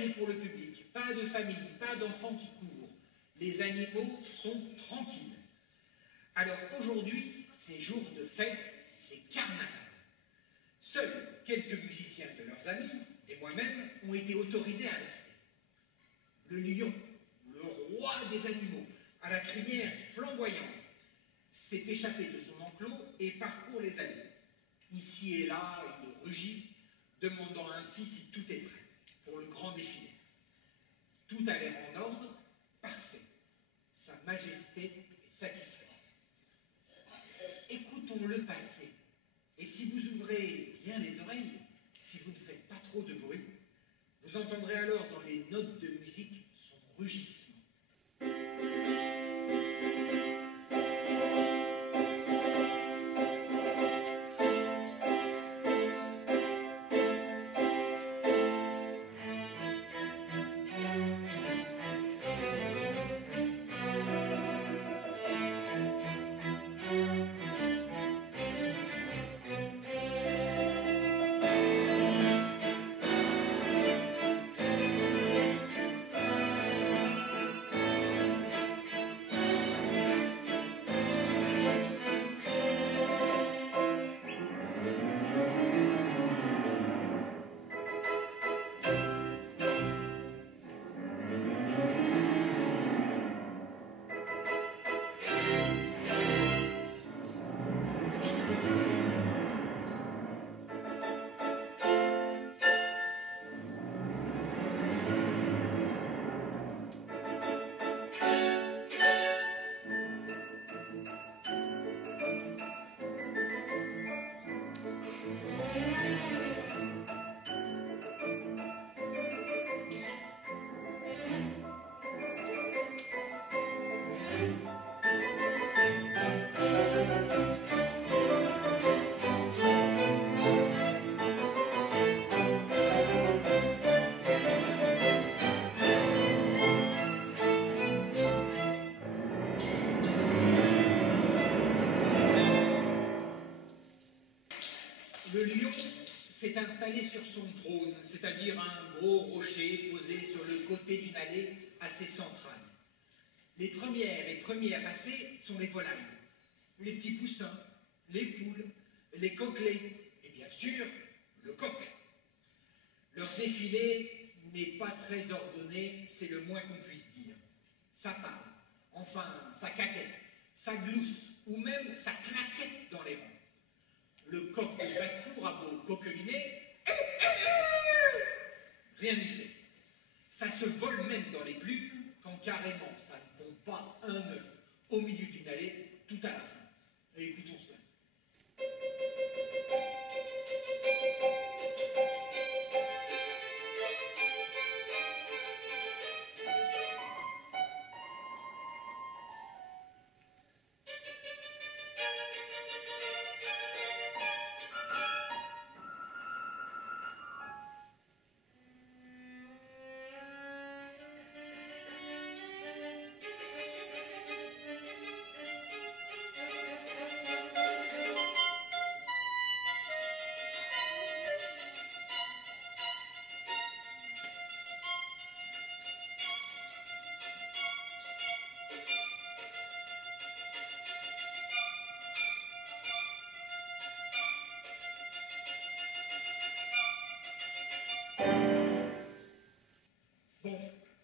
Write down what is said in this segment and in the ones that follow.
fermé pour le public, pas de famille, pas d'enfants qui courent. Les animaux sont tranquilles. Alors aujourd'hui, c'est jour de fête, c'est carnaval. Seuls quelques musiciens de leurs amis, et moi-même, ont été autorisés à rester. Le lion, le roi des animaux, à la crinière flamboyante, s'est échappé de son enclos et parcourt les allées. Ici et là, il rugit, demandant ainsi si tout est prêt pour le grand défilé. Tout a l'air en ordre, parfait. Sa Majesté est satisfaite. Écoutons le passé. Et si vous ouvrez bien les oreilles, si vous ne faites pas trop de bruit, vous entendrez alors dans les notes de musique son rugissement. Le lion s'est installé sur son trône, c'est-à-dire un gros rocher posé sur le côté d'une allée assez centrale. Les premiers à passer sont les volailles, les petits poussins, les poules, les coquelets et bien sûr le coq. Leur défilé n'est pas très ordonné, c'est le moins qu'on puisse dire. Ça parle, enfin ça caquette, ça glousse ou même ça claquette dans les rangs. Le coq de basse-cour a beau coqueliner, rien n'y fait. Ça se vole même dans les plumes quand carrément ça ne pond pas un œuf au milieu d'une allée tout à la fin. Et écoutons cela.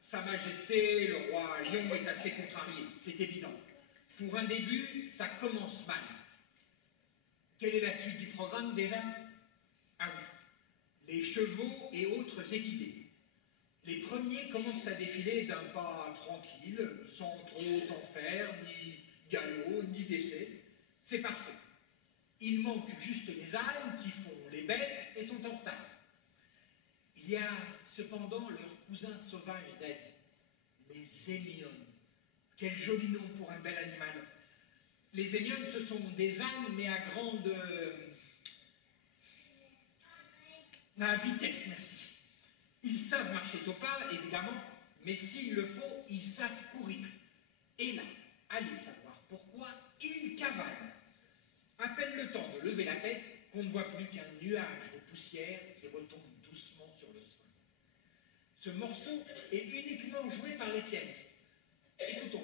Sa Majesté, le roi lion, est assez contrarié, c'est évident. Pour un début, ça commence mal. Quelle est la suite du programme déjà? Ah oui, les chevaux et autres équidés. Les premiers commencent à défiler d'un pas tranquille, sans trop en faire, ni galop, ni d'essai. C'est parfait. Il manque juste les ânes qui font les bêtes et sont en retard. Il y a cependant leurs cousins sauvages d'Asie, les hémiones. Quel joli nom pour un bel animal. Les hémiones, ce sont des ânes, mais à grande... à vitesse, merci. Ils savent marcher au pas, évidemment, mais s'il le faut, ils savent courir. Et là, allez savoir pourquoi, ils cavalent. À peine le temps de lever la tête, qu'on ne voit plus qu'un nuage de poussière qui retombe doucement sur le sol. Ce morceau est uniquement joué par les pianistes. Écoutons.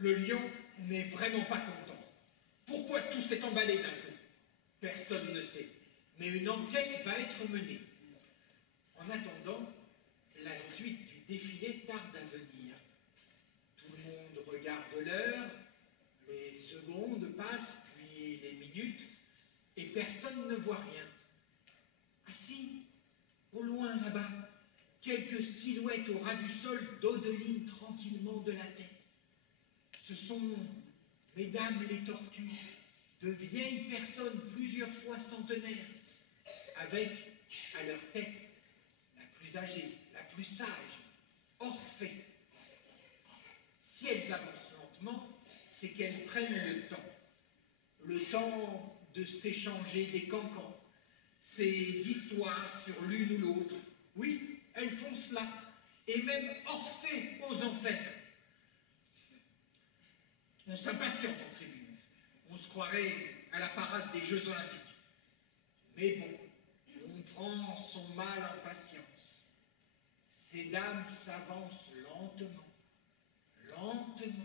Le lion n'est vraiment pas content. Pourquoi tout s'est emballé d'un coup? Personne ne sait. Mais une enquête va être menée. En attendant, la suite du défilé tarde à venir. Tout le monde regarde l'heure, les secondes passent, puis les minutes, et personne ne voit rien. Ah si, au loin là-bas, quelques silhouettes au ras du sol dodelinent tranquillement de la tête. Ce sont, mesdames les tortues, de vieilles personnes plusieurs fois centenaires, avec, à leur tête, la plus âgée, la plus sage, Orphée. Si elles avancent lentement, c'est qu'elles prennent le temps de s'échanger des cancans, ces histoires sur l'une ou l'autre. Oui, elles font cela, et même Orphée aux enfers. On s'impatiente en tribune. On se croirait à la parade des Jeux Olympiques. Mais bon, on prend son mal en patience. Ces dames s'avancent lentement, lentement.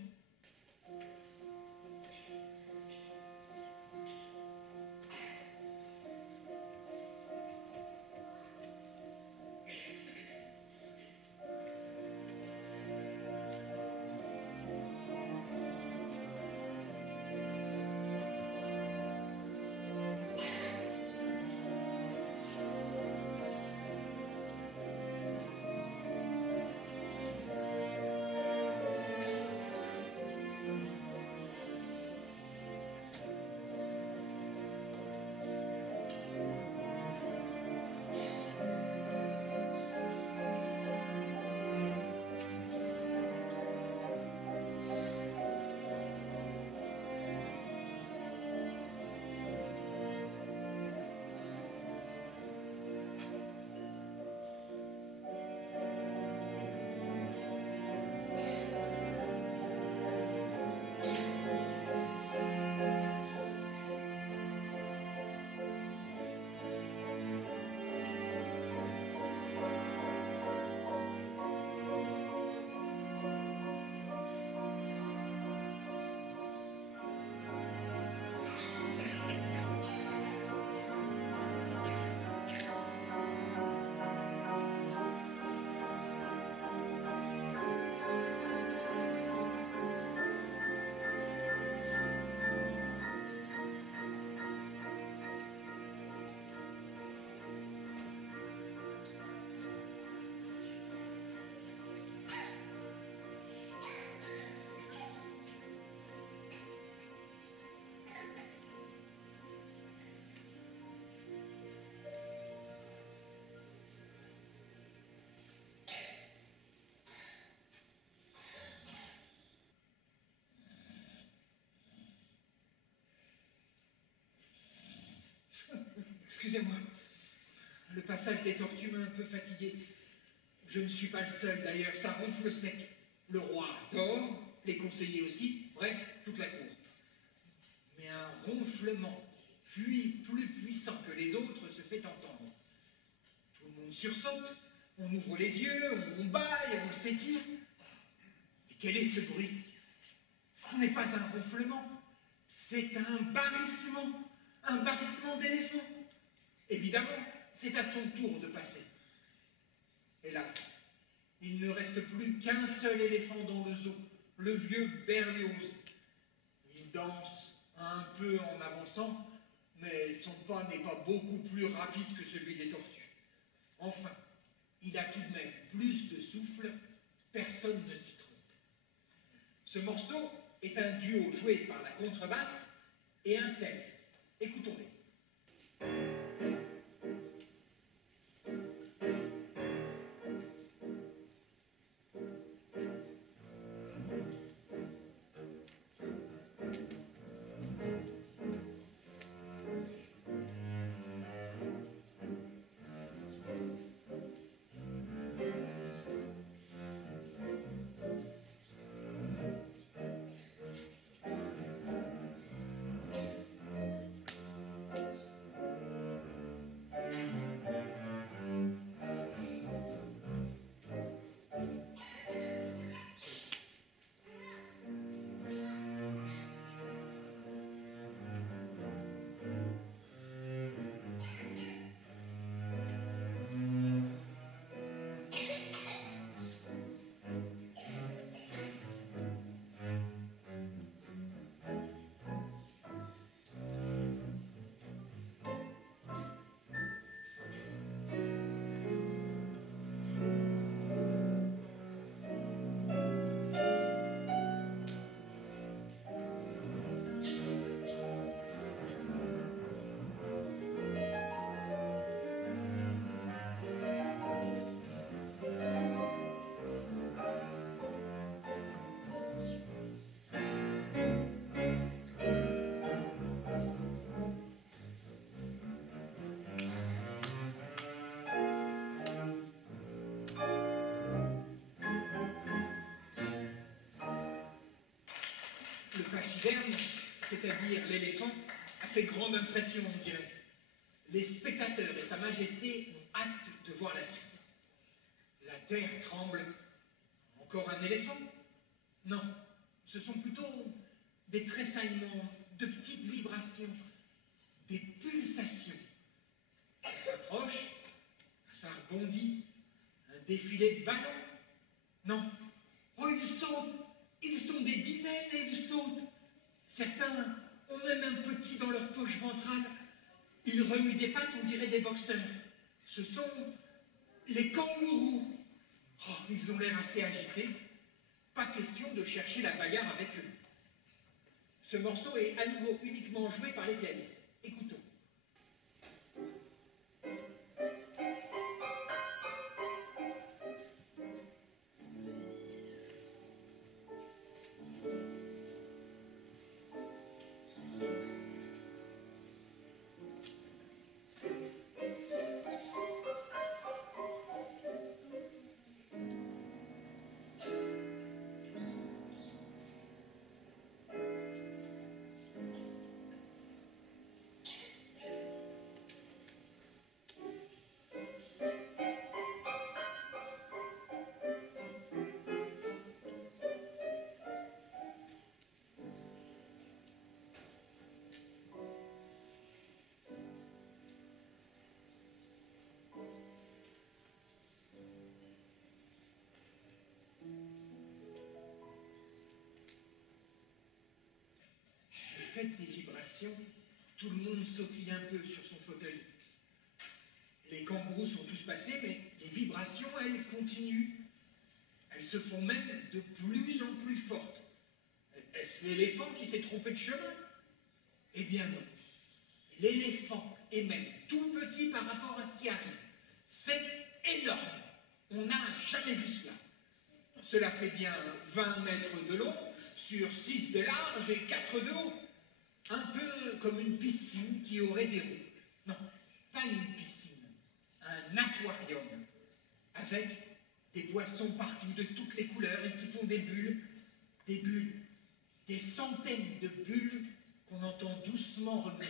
Excusez-moi, le passage des tortues m'a un peu fatigué. Je ne suis pas le seul, d'ailleurs, ça ronfle sec. Le roi dort, les conseillers aussi, bref, toute la cour. Mais un ronflement, puis plus puissant que les autres, se fait entendre. Tout le monde sursaute, on ouvre les yeux, on bâille, on s'étire. Et quel est ce bruit? Ce n'est pas un ronflement, c'est un barrissement d'éléphant. Évidemment, c'est à son tour de passer. Hélas, il ne reste plus qu'un seul éléphant dans le zoo, le vieux Berlioz. Il danse un peu en avançant, mais son pas n'est pas beaucoup plus rapide que celui des tortues. Enfin, il a tout de même plus de souffle Personne ne s'y trompe. Ce morceau est un duo joué par la contrebasse et un pianiste. Écoutons-les. Le pachyderme, c'est-à-dire l'éléphant, a fait grande impression, on dirait. Les spectateurs et sa majesté ont hâte de voir la suite. La terre tremble. Encore un éléphant? Non, ce sont plutôt des tressaillements, de petites vibrations, des pulsations. Ça s'approche, ça rebondit, un défilé de ballons. Non, oh, ils sont des dizaines et ils sautent. Certains ont même un petit dans leur poche ventrale. Ils remuent des pattes, on dirait des boxeurs. Ce sont les kangourous. Oh, ils ont l'air assez agités. Pas question de chercher la bagarre avec eux. Ce morceau est à nouveau uniquement joué par les pianistes. Écoutons. Faites des vibrations, tout le monde sautille un peu sur son fauteuil. Les kangourous sont tous passés, mais les vibrations, elles, continuent. Elles se font même de plus en plus fortes. Est-ce l'éléphant qui s'est trompé de chemin? Eh bien non. L'éléphant est même tout petit par rapport à ce qui arrive. C'est énorme. On n'a jamais vu cela. Cela fait bien 20 mètres de long, sur 6 de large et 4 de haut. Un peu comme une piscine qui aurait des roues. Non, pas une piscine, un aquarium, avec des poissons partout de toutes les couleurs et qui font des bulles, des centaines de bulles qu'on entend doucement remonter.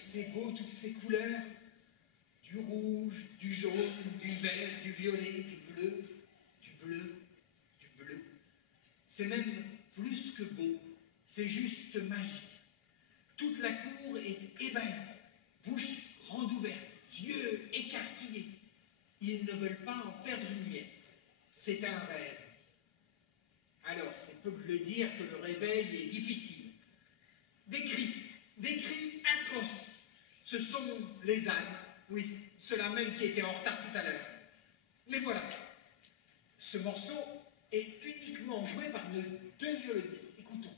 C'est beau, toutes ces couleurs, du rouge, du jaune, du vert, du violet, du bleu, du bleu, du bleu. C'est même plus que beau, c'est juste magique. Toute la cour est ébahie, bouche grande ouverte, yeux écarquillés. Ils ne veulent pas en perdre une miette. C'est un rêve. Alors, c'est peu de le dire que le réveil est difficile. Des cris atroces. Ce sont les ânes, oui, ceux-là même qui étaient en retard tout à l'heure. Les voilà. Ce morceau est uniquement joué par nos deux violonistes. Écoutons.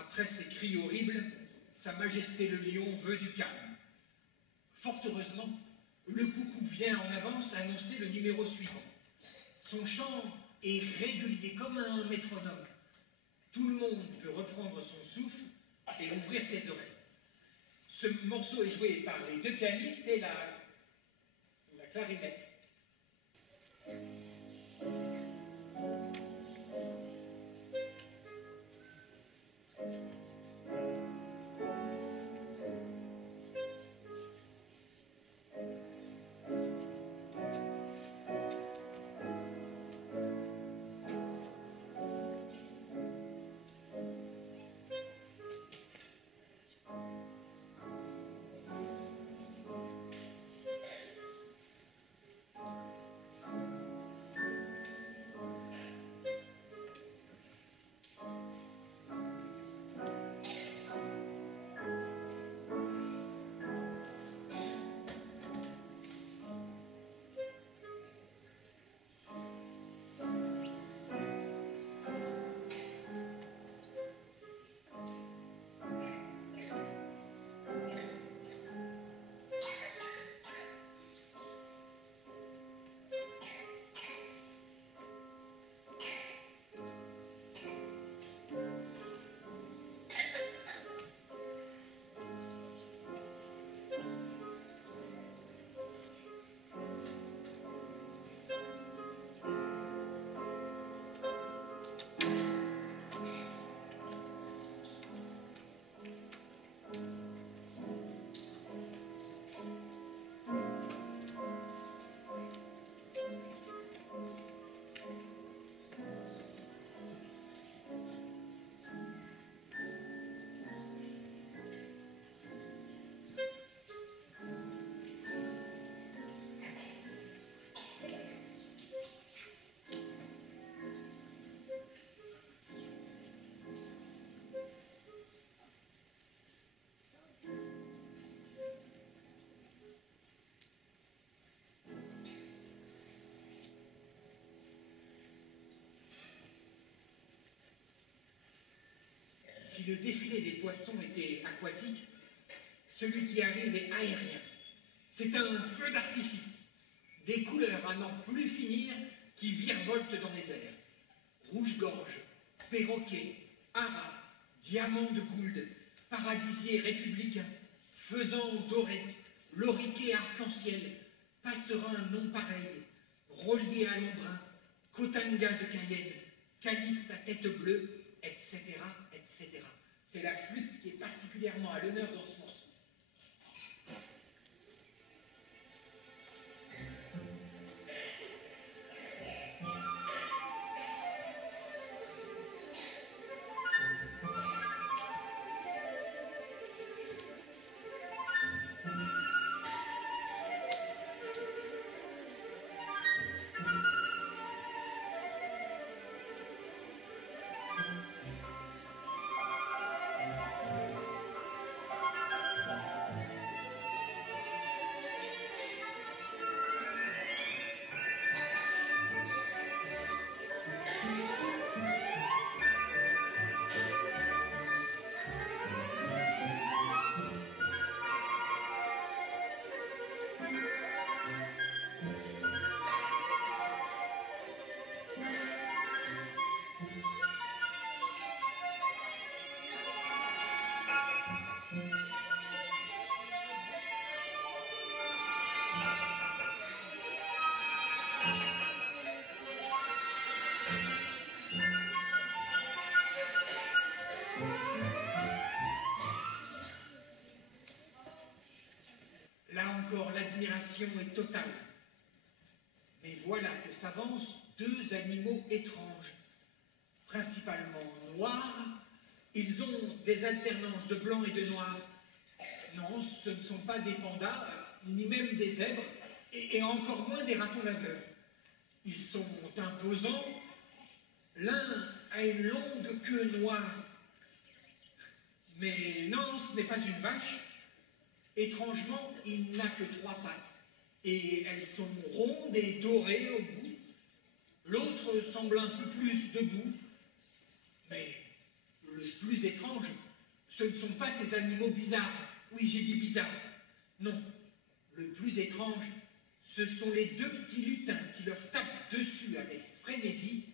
Après ces cris horribles, Sa Majesté le Lion veut du calme. Fort heureusement, le coucou vient en avance annoncer le numéro suivant. Son chant est régulier comme un métronome. Tout le monde peut reprendre son souffle et ouvrir ses oreilles. Ce morceau est joué par les deux pianistes et la clarinette. Si le défilé des poissons était aquatique, celui qui arrive est aérien. C'est un feu d'artifice, des couleurs à n'en plus finir qui virevoltent dans les airs. Rouge-gorge, perroquet, arabe, diamant de Gould, paradisier républicain, faisan doré, loriquet arc-en-ciel, passerin non pareil, rolier à l'ombrun, cotinga de Cayenne, calice à tête bleue, etc., etc. C'est la flûte qui est particulièrement à l'honneur dans ce morceau. Là encore, l'admiration est totale. Mais voilà que s'avancent deux animaux étranges, principalement noirs. Ils ont des alternances de blanc et de noir. Non, ce ne sont pas des pandas, ni même des zèbres, et encore moins des ratons laveurs. Ils sont imposants. L'un a une longue queue noire. Mais non, ce n'est pas une vache. Étrangement, il n'a que 3 pattes, et elles sont rondes et dorées au bout. L'autre semble un peu plus debout, mais le plus étrange, ce ne sont pas ces animaux bizarres. Oui, j'ai dit bizarres. Non, le plus étrange, ce sont les 2 petits lutins qui leur tapent dessus avec frénésie,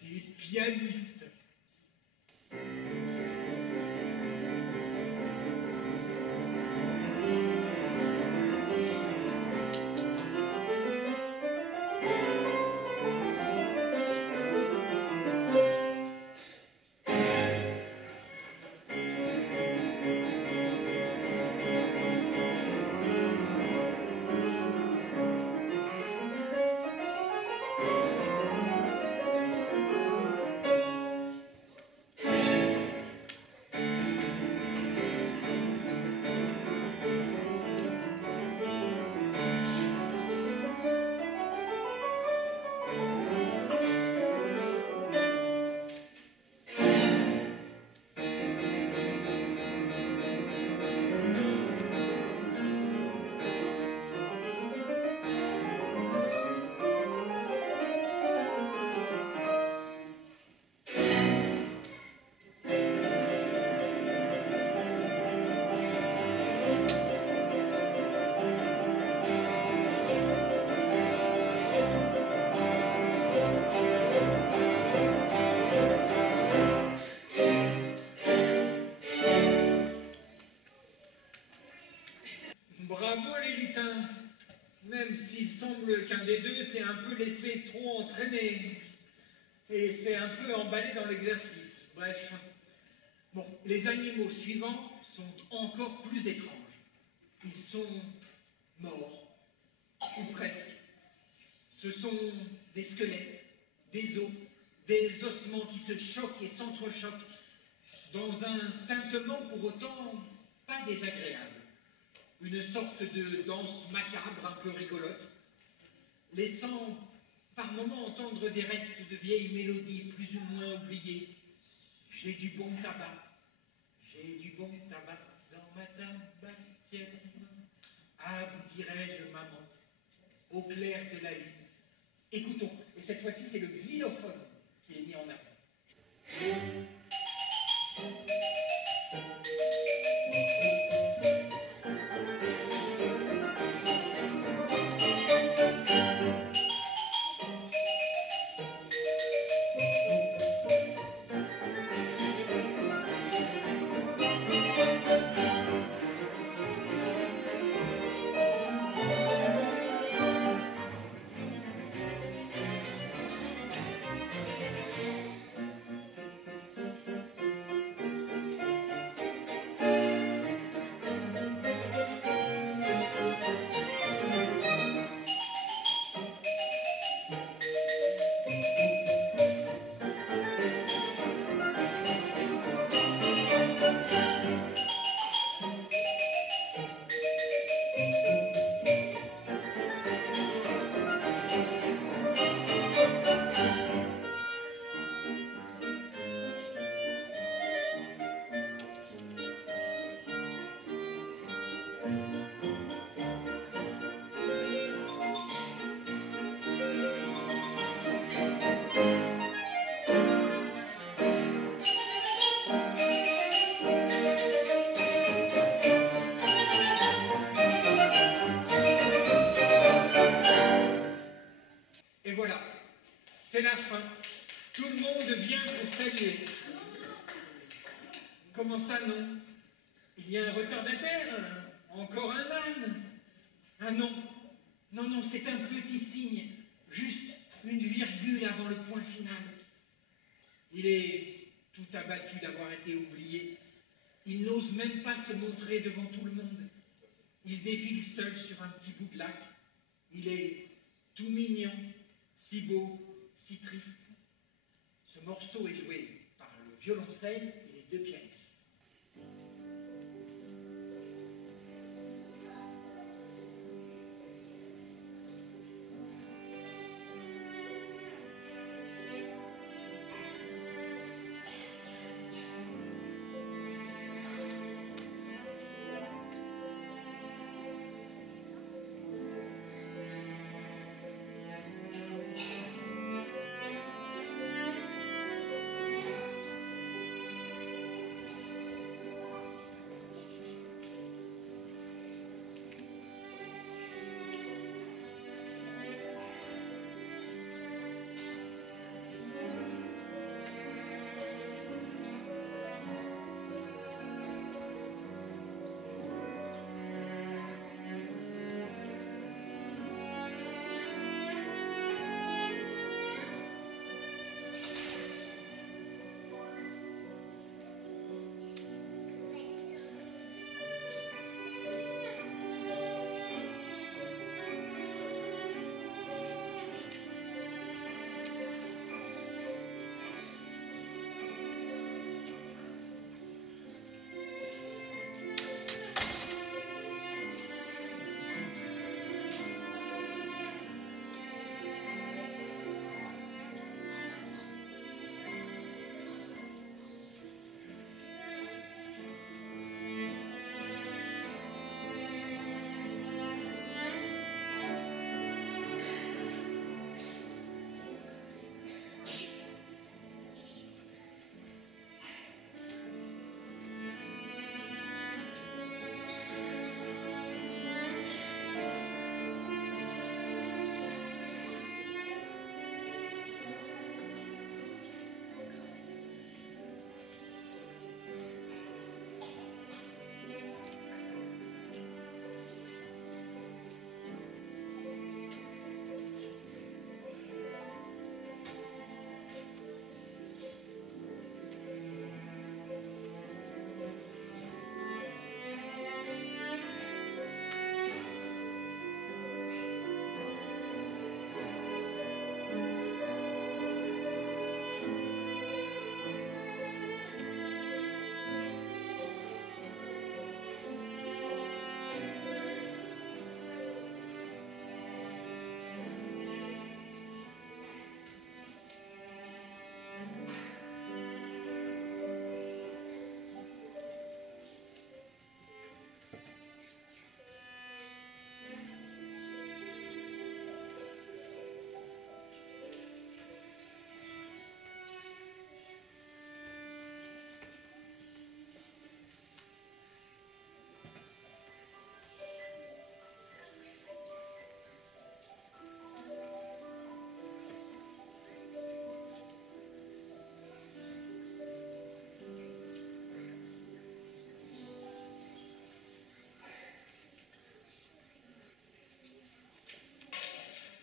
des pianistes. Bravo les lutins, même s'il semble qu'un des deux s'est un peu laissé trop entraîner et s'est un peu emballé dans l'exercice. Bref, bon, les animaux suivants sont encore plus étranges. Ils sont morts, ou presque. Ce sont des squelettes, des os, des ossements qui se choquent et s'entrechoquent dans un tintement pour autant pas désagréable. Une sorte de danse macabre un peu rigolote, laissant par moments entendre des restes de vieilles mélodies plus ou moins oubliées. J'ai du bon tabac, j'ai du bon tabac dans ma tabatière. Ah, vous dirais-je, maman, au clair de la lune. Écoutons, et cette fois-ci c'est le xylophone qui est mis en avant. la fin. Tout le monde vient pour saluer. Comment ça, non? Il y a un retardataire, encore un âne. Ah non, non, non, c'est un petit signe, juste une virgule avant le point final. Il est tout abattu d'avoir été oublié. Il n'ose même pas se montrer devant tout le monde. Il défile seul sur un petit bout de lac. Il est tout mignon, si beau, si triste. Ce morceau est joué par le violoncelle et les deux pianistes.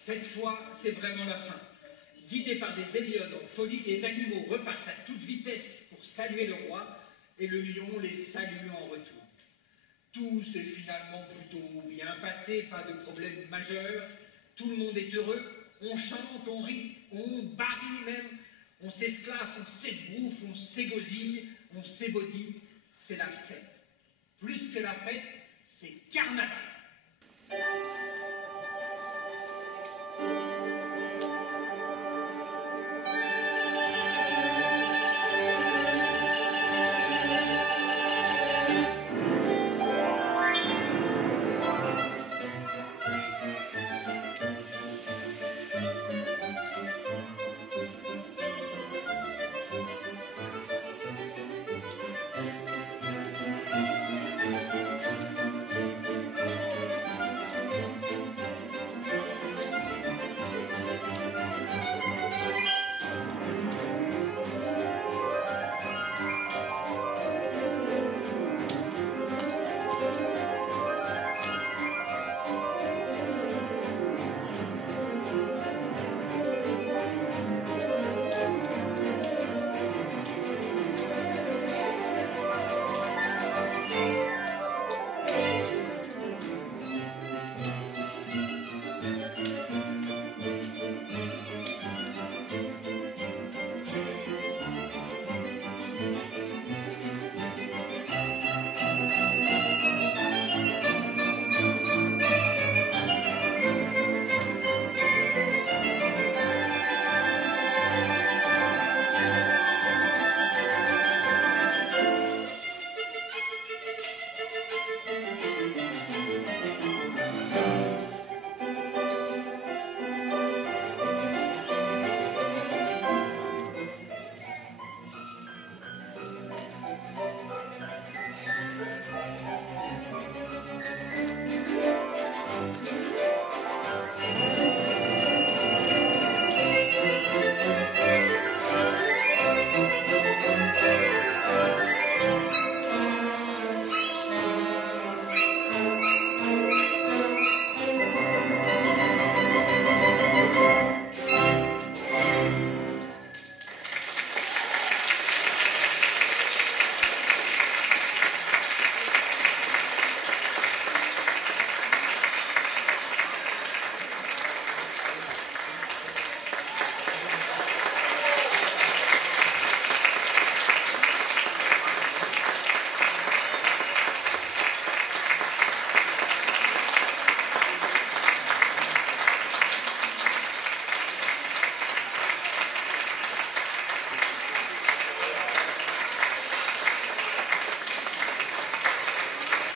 Cette fois, c'est vraiment la fin. Guidés par des Héliades en folie, les animaux repassent à toute vitesse pour saluer le roi, et le lion les salue en retour. Tout s'est finalement plutôt bien passé, pas de problème majeur, tout le monde est heureux, on chante, on rit, on barille même, on s'esclaffe, on s'esbrouffe, on s'égosille, on s'ébaudit, c'est la fête. Plus que la fête, c'est carnaval.